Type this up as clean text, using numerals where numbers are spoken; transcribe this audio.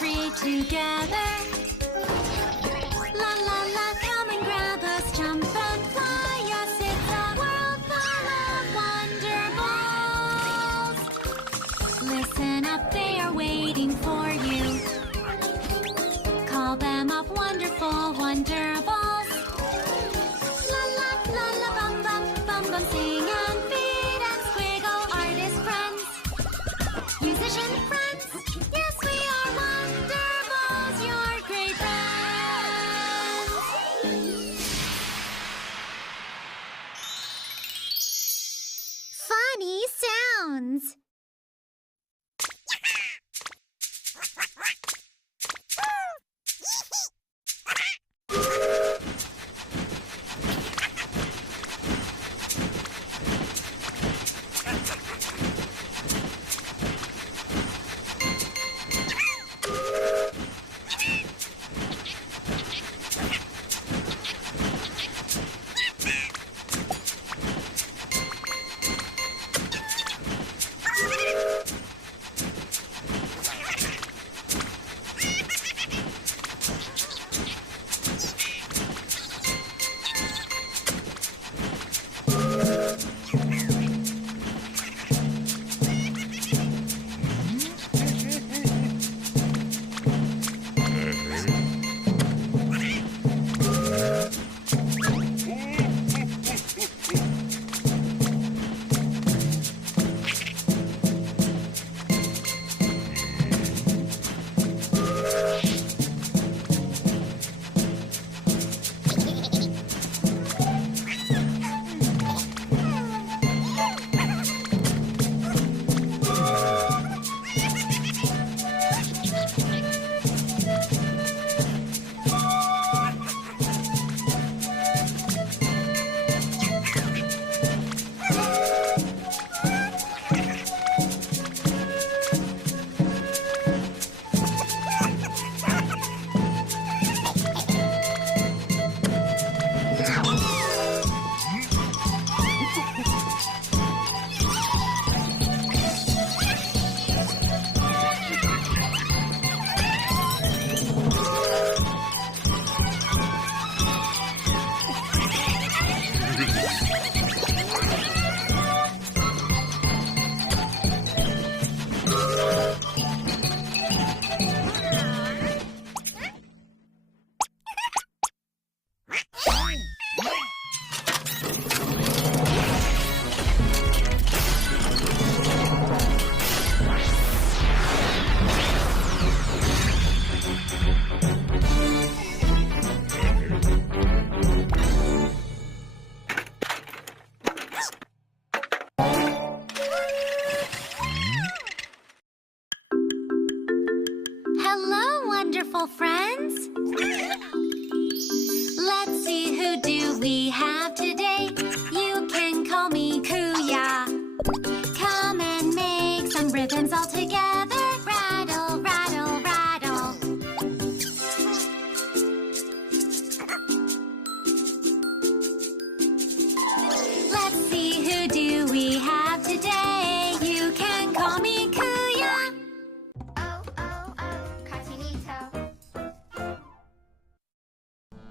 free together. La la la, come and grab us, jump and fly us. It's a world full of WonderBalls. Listen up, they are waiting for you. Call them up, wonderful WonderBalls. La la la la, bum bum bum bum, sing and feed and squiggle, artist friends, musician friends. Yes, we are WonderBalls, your great friends. Funny sounds. Hello, wonderful friends. Let's see, who do we have today?